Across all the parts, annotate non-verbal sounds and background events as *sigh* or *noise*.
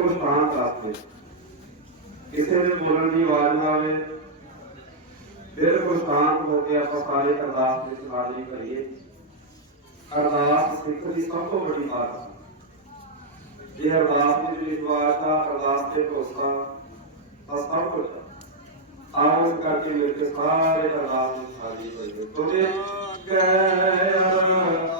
ਬਿਲਕੁਲ ਸ਼ਾਂਤ ਰਾਸਤੇ ਕਿਸੇ ਦੇ ਬੋਲਣ ਦੀ ਆਵਾਜ਼ ਨਾ ਆਵੇ ਬਿਲਕੁਲ ਸ਼ਾਂਤ ਹੋ ਕੇ ਆਪਾਂ ਸਾਰੇ ਅਰਦਾਸ ਵਿੱਚ ਹਾਜ਼ਰੀ ਕਰੀਏ ਅਰਦਾਸ ਸਿੱਖ ਦੀ ਸਭ ਤੋਂ ਵੱਡੀ ਬਾਤ ਹੈ ਜੇ ਅਰਦਾਸ ਵਿੱਚ ਵਿਸ਼ਵਾਸ ਆ ਅਰਦਾਸ ਤੇ ਭਰੋਸਾ ਤਾਂ ਸਭ ਕੁਝ ਹੈ। ਆਓ ਇਸ ਕਰਕੇ ਮਿਲ ਕੇ ਸਾਰੇ ਅਰਦਾਸ ਵਿੱਚ ਹਾਜ਼ਰੀ ਕਰੀਏ ਤੁਝੇ ਕਹਿ ਅਰਦਾਸ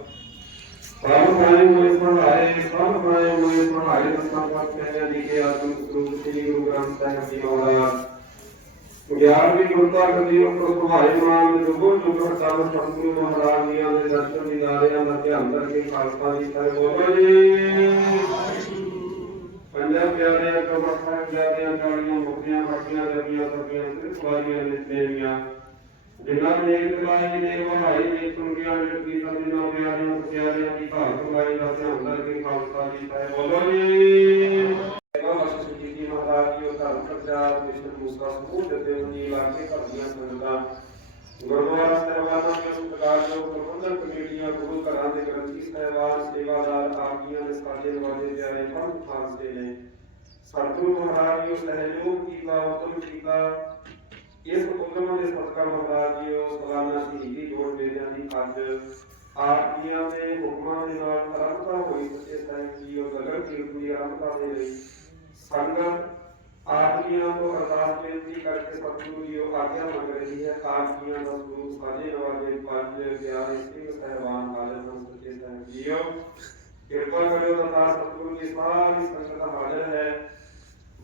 ਬਾਦਸ਼ਾਹ ਬਣੇ ਸ੍ਰੀ ਗੁਰੂ ਗੋਬਿੰਦ ਸਿੰਘ ਜੀ ਮਹਾਰਾਜ ਸਭ ਮਾਏ ਹੋਏ ਸੁਹਾਏ ਸਭ ਮਾਏ ਹੋਏ ਸੁਹਾਏ ਸੰਪਤ ਕਹਿਆ ਜੀ ਕੇ ਆਤਮ ਸਰੂਪ ਸ੍ਰੀ ਗੁਰੂ ਗ੍ਰੰਥ ਸਾਹਿਬ ਜੀ ਮਹਾਰਾਜ ਗਿਆਰਵੀਂ ਗੁਰਤਾ ਕਦੀ ਉਹ ਸੁਭਾਏ ਮਾਨ ਜੁਗੋ ਜੁਗ ਹਟਾਵ ਸਤਿਗੁਰੂ ਮਹਾਰਾਜ ਜੀਆਂ ਦੇ ਦਰਸ਼ਨ ਦਿਦਾਰਿਆਂ ਦਾ ਧਿਆਨ ਕਰਕੇ ਖਾਲਸਾ ਜੀ ਸਾਹਿਬ ਬੋਲੋ ਜੀ। ਪੰਜਾਬ ਪਿਆਰਿਆਂ ਕਮਰਖਾਂ ਪਿਆਰਿਆਂ, ਕਾਲੀਆਂ ਮੁਕਤੀਆਂ ਬਾਕੀਆਂ ਦਰਮੀਆਂ ਸਭੀਆਂ ਸਿਰਫ ਵਾਰੀਆਂ ਨਿਤੇਵੀਆਂ ਜਿਨ੍ਹਾਂ ਨੇ ਕਲਾਈ ਨੇ ਵਹਾਈ ਨੇ ਸੁਣੀਆਂ ਜੋ ਕੀਰਤਨ ਦੇ ਨਾਮ ਪਿਆਰਿਆਂ ਪਿਆਰਿਆਂ ਦੀ ਭਾਗ ਕਮਾਈ ਦਾ ਧਿਆਨ ਕਰਕੇ ਖਾਲਸਾ ਜੀ ਸਾਹਿਬ ਬੋਲੋ ਜੀ ਬਖਸ਼ ਜੀ ਕੀ ਮਹਾਰਾਜ ਜੀ ਉਹ ਧਰਮ ਪ੍ਰਚਾਰ ਮਿਸ਼ਨ ਮੂਸਾ ਸਮੂਹ ਦੇ ਉਨੀ ਇਲਾਕੇ ਘਰ ਦੀਆਂ ਸੰਗਤਾਂ ਗੁਰਦੁਆਰਾ ਸਾਹਿਬਾਨਾਂ ਦੇ ਉਪਕਾਰ ਜੋ ਪ੍ਰਬੰਧਕ ਕਮੇਟੀਆਂ ਗੁਰੂ ਘਰਾਂ ਦੇ ਗ੍ਰੰਥੀ ਸਾਹਿਬਾਨ ਸੇਵਾਦਾਰ ਆਪੀਆਂ ਦੇ ਸਾਡੇ ਨਵਾਜੇ ਪਿਆਰੇ ਪੰਥ ਖਾਲਸੇ ਨੇ ਸਤਿਗੁਰੂ ਮਹਾਰਾਜ ਜੀ ਉਹ ਸਹਿਯੋਗ ਕੀਤਾ ਉਦਮ ਕੀਤਾ ਇਸ ਉਦਮ ਦੇ ਸਦਕਾ ਮਹਾਰਾਜ ਜੀ ਉਹ ਸਲਾਨਾ ਸ਼ਹੀਦੀ ਜੋੜ ਮੇਲਿਆਂ ਦੀ ਅੱਜ ਆਪੀਆਂ ਦੇ ਹੁਕਮਾਂ ਦੇ ਨਾਲ ਆਰੰਭਤਾ ਹੋਈ ਸੱਚੇ ਸਾਹਿਬ ਜੀ ਉਹ ਨਗਰ ਕੀਰਤਨ ਦੀ ਆਰੰਭਤਾ ਦੇ ਲਈ ਸੰਗਤ ਆਦਮੀਆਂ ਤੋਂ ਅਰਦਾਸ ਬੇਨਤੀ ਕਰਕੇ ਸਤਿਗੁਰੂ ਜੀ ਉਹ ਆਗਿਆ ਮੰਗ ਰਹੀ ਹੈ ਆਦਮੀਆਂ ਦਾ ਸਰੂਪ ਸਾਜੇ ਨਵਾਜੇ ਪੰਜ ਪਿਆਰੇ ਸਿੰਘ ਸਹਿਬਾਨ ਹਾਜ਼ਰ ਹਨ ਸੱਚੇ ਸਾਹਿਬ ਜੀਓ ਕਿਰਪਾ ਕਰਿਓ ਤਾਂ ਸਤਿਗੁਰੂ ਜੀ ਸਾਰੀ ਸੰਗਤ ਹਾਜ਼ਰ ਹੈ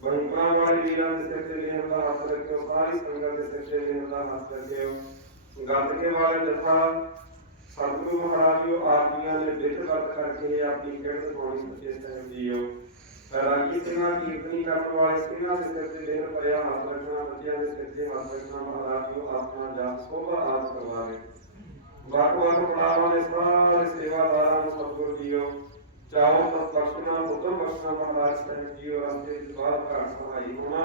ਬਹਿਪਰਾ ਵਾਲੇ ਵੀਰਾਂ ਦੇ ਸਿਰ ਤੇ ਲੈਣ ਦਾ ਹੱਥ ਰੱਖਿਓ ਸਾਰੀ ਸੰਗਤ ਦੇ ਸਿਰ ਤੇ ਲੈਣ ਦਾ ਹੱਥ ਰੱਖਿਓ ਗੱਤਕੇ ਵਾਲੇ ਜਥਾ ਸਤਿਗੁਰੂ ਮਹਾਰਾਜ ਜੀ ਉਹ ਆਦਮੀਆਂ ਨੇ ਬਿਰਧ ਕਰਤ ਕਰਕੇ ਆਪਣੀ ਕਿਰਤ ਪਾਉਣੀ ਸੱਚੇ ਸਾਹਿਬ ਜੀਓ ਰਾਗੀ ਸਿੰਘਾਂ ਕੀਰਤਨੀ ਕਰਨ ਵਾਲੇ ਸਿੰਘਾਂ ਦੇ ਸਿਰ ਤੇ ਦੇਰ ਪਰਿਆ ਹੱਥ ਰੱਖਣਾ ਬੱਚਿਆਂ ਦੇ ਸਿਰ ਤੇ ਹੱਥ ਰੱਖਣਾ ਮਹਾਰਾਜ ਜੀ ਉਹ ਆਪਣਾ ਜਾਪ ਸੋਭਾ ਆਸ ਕਰਵਾਵੇ ਵੱਖ ਵੱਖ ਪੜਾਵਾਂ ਦੇ ਸਾਰੇ ਸੇਵਾਦਾਰਾਂ ਨੂੰ ਸਤਿਗੁਰ ਜੀਓ چاہو تب بخشنا پتر بخشنا مہاراج صاحب جی اور آپ کے اتبار کا سہائی ہونا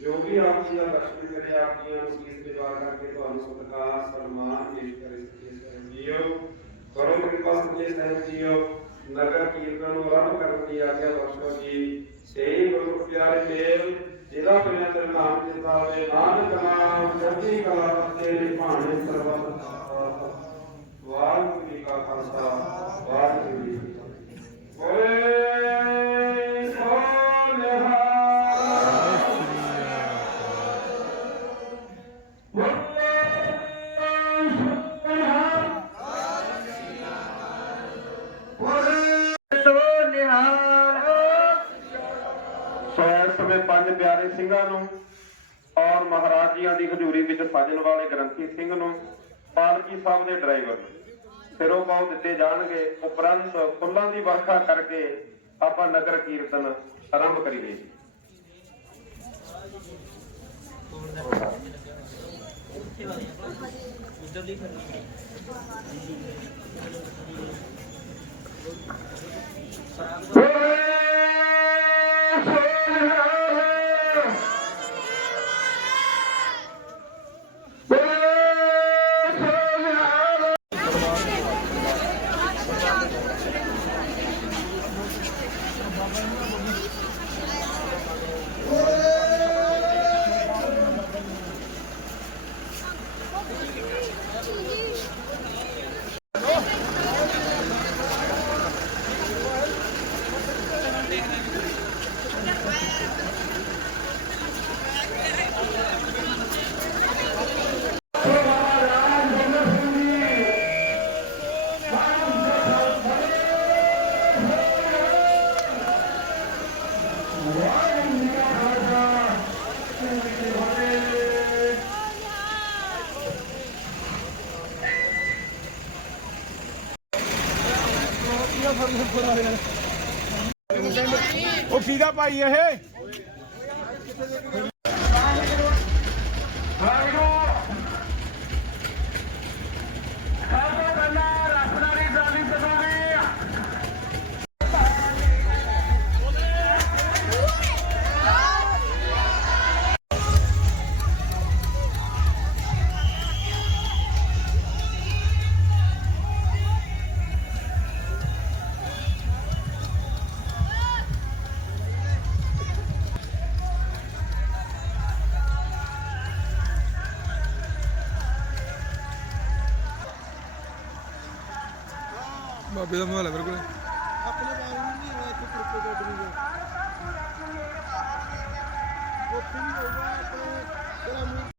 جو بھی آپ کی بخشن کرے آپ کی نصیب کے دعا کر کے تو صدقہ سلمان پیش کرے سکے صاحب جیو کرو کرپا سکے صاحب جیو نگر کیرتن اور رب کر دی آگیا بخشو جی سیری برکو پیارے میل جدا پنیا تر نام کے تابے نام کلام جدی کلام تیری پانے سربت واہ کا خالصہ ਦੀ ਹਜ਼ੂਰੀ ਵਿੱਚ ਸਾਜਣ ਵਾਲੇ ਗ੍ਰੰਥੀ ਸਿੰਘ ਨੂੰ ਪਾਲਕੀ ਸਾਹਿਬ ਦੇ ਡਰਾਈਵਰ ਸਿਰੋਂ ਪਾਉ ਦਿੱਤੇ ਜਾਣਗੇ, ਉਪਰੰਤ ਫੁੱਲਾਂ ਦੀ ਵਰਖਾ ਕਰਕੇ ਆਪਾਂ ਨਗਰ ਕੀਰਤਨ ਆਰੰਭ ਕਰੀਏ। ਜੀ ਉੱਧਰ ਦੀ ਕਰਨੀ ਹੈ ਉਹ ਕਿਹਦਾ ਭਾਈ ਇਹ? ਵਾਹਿਗੁਰੂ। ਬਾਬੇ ਦਾ ਮਾਹੌਲ ਹੈ ਮੇਰੇ ਕੋਲ ਆਪਣੇ ਬਾਰੇ ਨਹੀਂ ਹੋਇਆ ਇੱਥੇ ਕੁਰਕੋ ਕੱਢਣੀ ਦਾ ਉੱਥੇ ਵੀ ਹੋਊਗਾ ਆਪਣੇ ਤੇਰਾ ਮੂੰਹ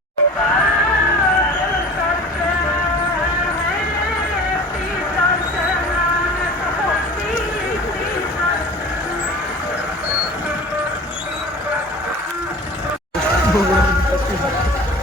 ਆਈ ਮੇਰੇ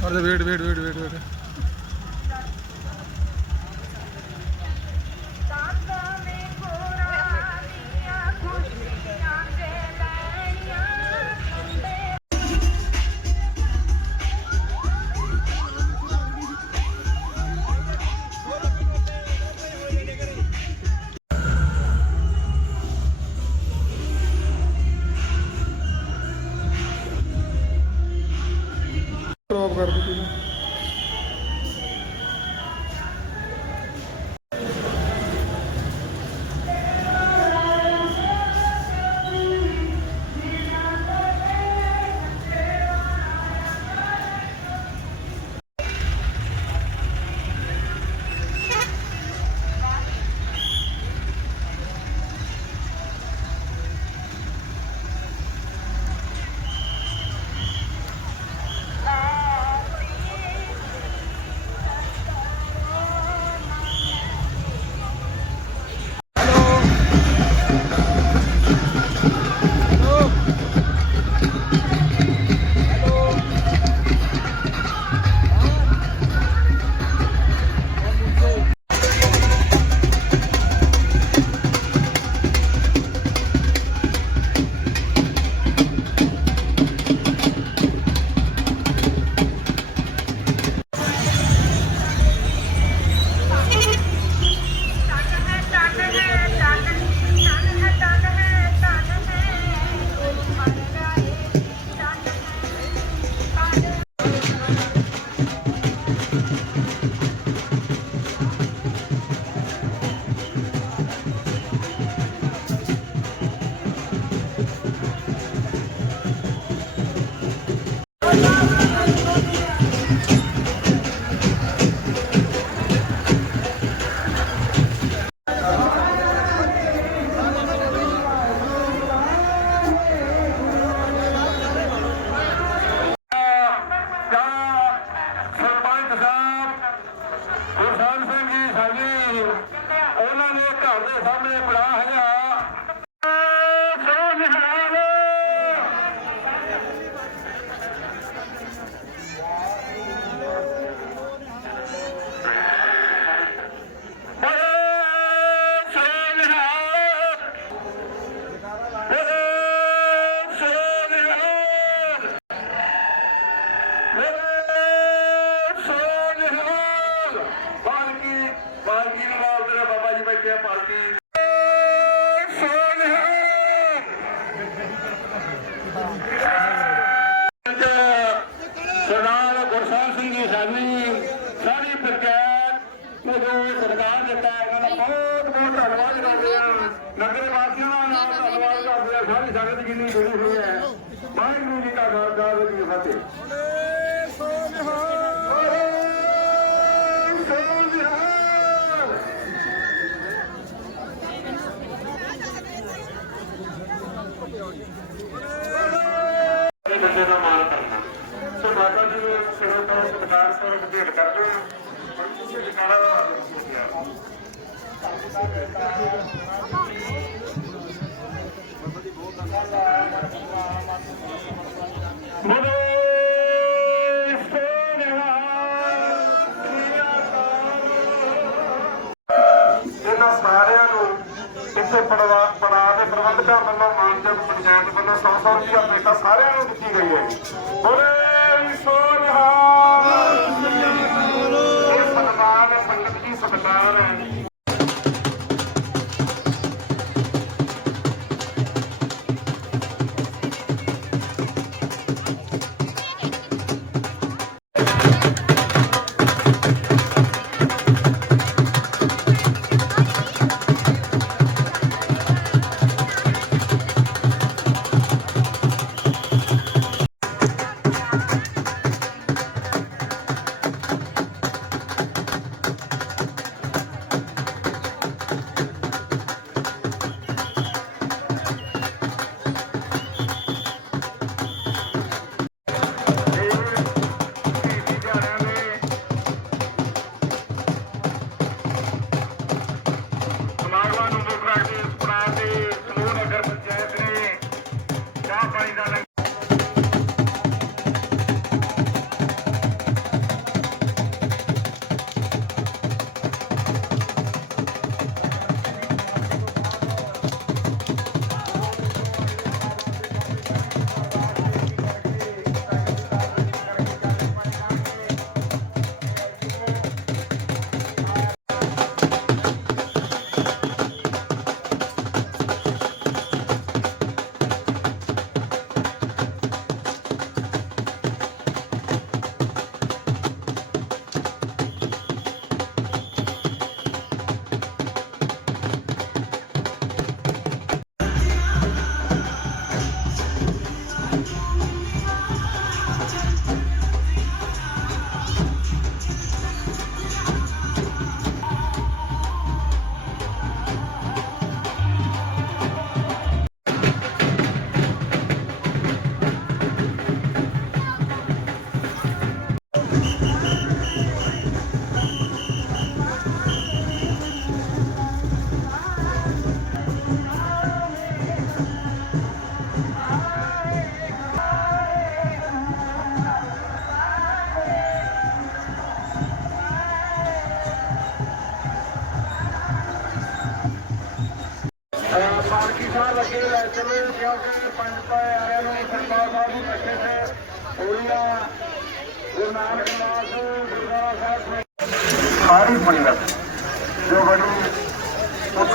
خانے wait wait wait wait wait kadar bir Hare *laughs* سامنے ساری پنچایت کو جو سرکار دیتا ہے میں بہت بہت دھنیواد کرتے ہیں نگر واسیوں کا دھنیواد کرتے ہیں ساری سنگت جی جڑی ہوئی ہے ਵਾਹਿਗੁਰੂ ਜੀ ਕਾ ਖਾਲਸਾ ਵਾਹਿਗੁਰੂ ਜੀ ਫਤਿਹ। ਬੰਦੇ ਦਾ ਮਾਣ ਮਾਤਾ ਜੀ ਦੇ ਸਿਰ ਤੋਂ ਇਹਨਾਂ ਸਾਰਿਆਂ ਨੂੰ ਇੱਥੇ ਪੜਵਾ ਪੜਾ ਦੇ ਪ੍ਰਬੰਧਕਾਂ ਵੱਲੋਂ ਮਾਨਯੋਗ ਪੰਚਾਇਤ ਵੱਲੋਂ 100 ਰੁਪਏ ਭੇਟਾ ਸਾਰਿਆਂ ਨੂੰ ਦਿੱਤੀ ਗਈ ਹੈ।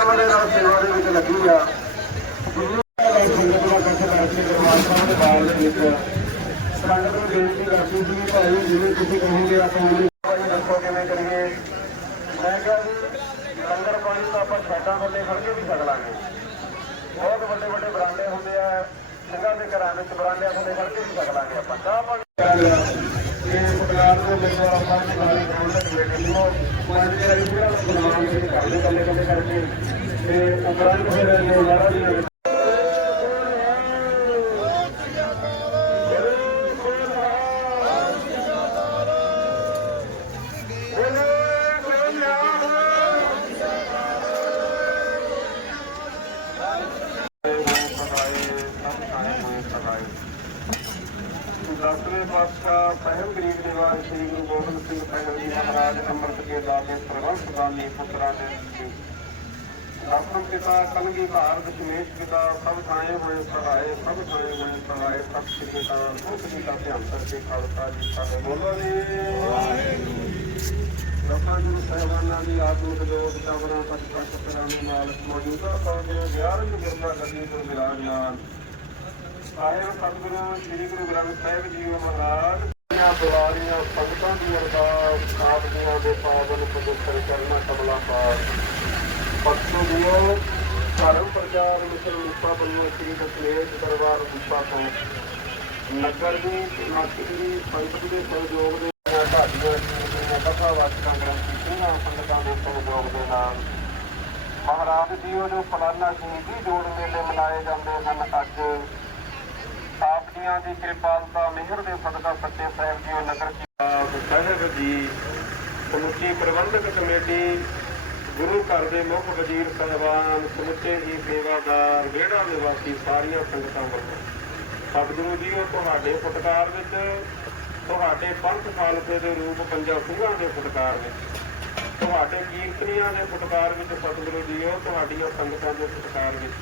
ਉਤਵੜੇ ਨਾਲ ਸੇਵਾ ਦੇ ਵਿੱਚ ਲੱਗੀ ਆ। ਸੰਗਤ ਨੂੰ ਬੇਨਤੀ ਕਰਦੀ ਸੀ ਭਾਈ ਜਿਵੇਂ ਤੁਸੀਂ ਕਹੋਗੇ ਆਪਾਂ ਉਹਨੂੰ ਭਾਈ ਦੱਸੋ ਕਿਵੇਂ ਕਰੀਏ ਮੈਂ ਕਿਹਾ ਜੀ ਲੰਗਰ ਪਾਣੀ ਤਾਂ ਆਪਾਂ ਛੱਡਾਂ ਥੱਲੇ ਫੜ ਕੇ ਵੀ ਛਕ ਲਾਂਗੇ ਬਹੁਤ ਵੱਡੇ ਵੱਡੇ ਬਰਾਂਡੇ ਹੁੰਦੇ ਆ ਸਿੰਘਾਂ ਦੇ ਘਰਾਂ ਵਿੱਚ ਬਰਾਂਡਿਆਂ ਥੱਲੇ ਫੜ ਕੇ ਵੀ ਛਕ ਲਾਂਗੇ ਆਪਾਂ ਚਾਹ ਪਾਣੀ ਇਹ ਪਟਿਆਲਾ ਦੇ ਗੁਰਦੁਆਰਾ ਸਾਹਿਬ ਦੀ ਵਾਲੀ ਪ੍ਰਬੰਧਕ ਕਮੇਟੀ ਨੂੰ ਪੰਜ ਵਾਰੀ ਜਿਹੜਾ ਸਲਾਮ ਦੇ ਕਰਦੇ ਕੱਲੇ ਕੱਲੇ ਕਰਕੇ ਤੇ ਉਪਰੰਤ ਫਿਰ ਇਹ ਲਾਰਾ ਬਹੁਤ ਜੀ ਖਾਲਸਾ ਜੀ ਸਾਡੇ ਬੋਲੋ ਜੀ ਗੁਰੂ ਸਾਹਿਬਾਨਾਂ ਦੀ ਆਤਮਿਕ ਜੋਤ ਚਾਵਰਾਂ ਤੱਕ ਤੱਕ ਕਰਾਂ ਨਾਲ ਮੌਜੂਦਾ ਤੌਰ ਤੇ 11ਵੀਂ ਗੁਰਨਾ ਗੱਦੀ ਤੋਂ ਵਿਰਾਜਮਾਨ ਸਾਹਿਬ ਸਤਿਗੁਰੂ ਸ੍ਰੀ ਗੁਰੂ ਗ੍ਰੰਥ ਸਾਹਿਬ ਜੀ ਮਹਾਰਾਜ ਦੀਆਂ ਦੁਆਰੀਆਂ ਸੰਗਤਾਂ ਦੀ ਅਰਦਾਸ ਆਪ ਦੇ ਪਾਵਨ ਪਵਿੱਤਰ ਚਰਨਾਂ ਕਮਲਾਂ ਪਾਸ ਪਰਸੋਂ ਦਿਓ ਧਰਮ ਪ੍ਰਚਾਰ ਮਿਸ਼ਨ ਰੂਪਾ ਬੰਨੋ ਸ੍ਰੀ ਦਸਮੇਸ਼ ਦਰਬਾਰ ਰੂਪਾ ਤੋਂ ਨਗਰ ਦੀ ਮਾਤੀ ਦੀ ਸੰਗਤ ਦੇ ਸਹਿਯੋਗ ਦੇ ਨਾਲ ਢਾਡੀਆਂ ਦੀਆਂ ਕਥਾ ਵਾਚਕਾਂ ਗ੍ਰੰਥੀ ਸਿੰਘਾਂ ਸੰਗਤਾਂ ਦੇ ਸਹਿਯੋਗ ਦੇ ਨਾਲ। ਮਹਾਰਾਜ ਜੀ ਜੋ ਫਲਾਨਾ ਸ਼ਹੀਦੀ ਜੋੜ ਮੇਲੇ ਮਨਾਏ ਜਾਂਦੇ ਹਨ ਅੱਜ, ਆਪ ਜੀਆਂ ਦੀ ਕਿਰਪਾਲਤਾ ਮਿਹਰ ਦੇ ਸਦਕਾ ਸੱਚੇ ਸਾਹਿਬ ਜੀ ਉਹ ਨਗਰ ਸਾਹਿਬ ਜੀ, ਸਮੁੱਚੀ ਪ੍ਰਬੰਧਕ ਕਮੇਟੀ, ਗੁਰੂ ਘਰ ਦੇ ਮੁੱਖ ਵਜ਼ੀਰ ਸਾਹਿਬਾਨ, ਸਮੁੱਚੇ ਹੀ ਸੇਵਾਦਾਰ, ਵਿਹੜਾ ਨਿਵਾਸੀ ਸਾਰੀਆਂ ਸੰਗਤਾਂ ਵੱਲੋਂ। ਸਤਿਗੁਰੂ ਜੀ, ਉਹ ਤੁਹਾਡੇ ਫੁਟਕਾਰ ਵਿੱਚ, ਤੁਹਾਡੇ ਪੰਥ ਖਾਲਸੇ ਦੇ ਰੂਪ ਪੰਜਾਂ ਸਿੰਘਾਂ ਦੇ ਫੁਟਕਾਰ ਵਿੱਚ, ਤੁਹਾਡੇ ਕੀਰਤਨੀਆਂ ਦੇ ਫੁਟਕਾਰ ਵਿੱਚ ਸਤਿਗੁਰੂ ਜੀ, ਉਹ ਤੁਹਾਡੀਆਂ ਸੰਗਤਾਂ ਦੇ ਫੁਟਕਾਰ ਵਿੱਚ।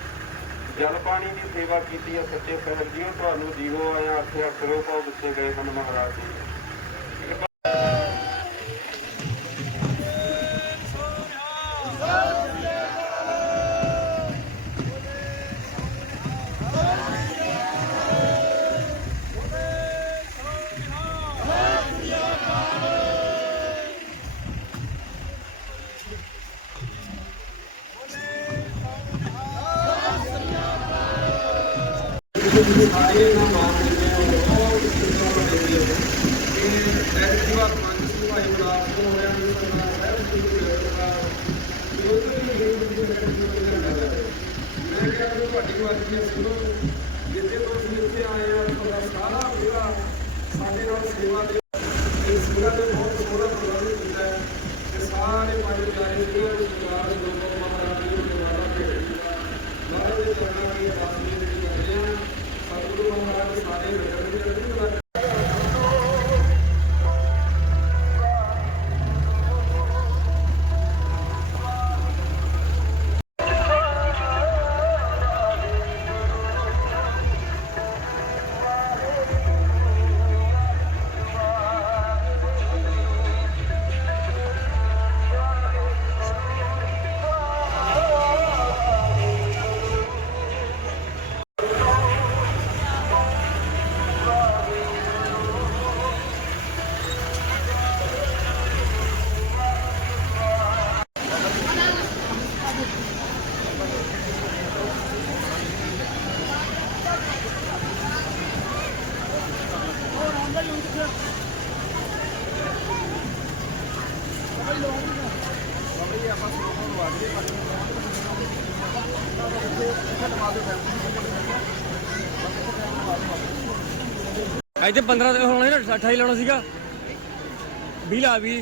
ਜਲ ਪਾਣੀ ਦੀ ਸੇਵਾ ਕੀਤੀ ਹੈ ਸੱਚੇ ਸਾਹਿਬ ਜੀ, ਉਹ ਤੁਹਾਨੂੰ ਜੀਵੋ ਆਇਆ ਆਖਿਆ ਕਰੋ ਪਾਉ ਦਿੱਤੇ ਗਏ ਹਨ ਮਹਾਰਾਜ ਜੀ। ਇੱਥੇ 15 ਤੇ ਹੋਣਾ ਸੀ ਨਾ 28 ਲਾਉਣਾ ਸੀਗਾ। 20 ਲਾ 20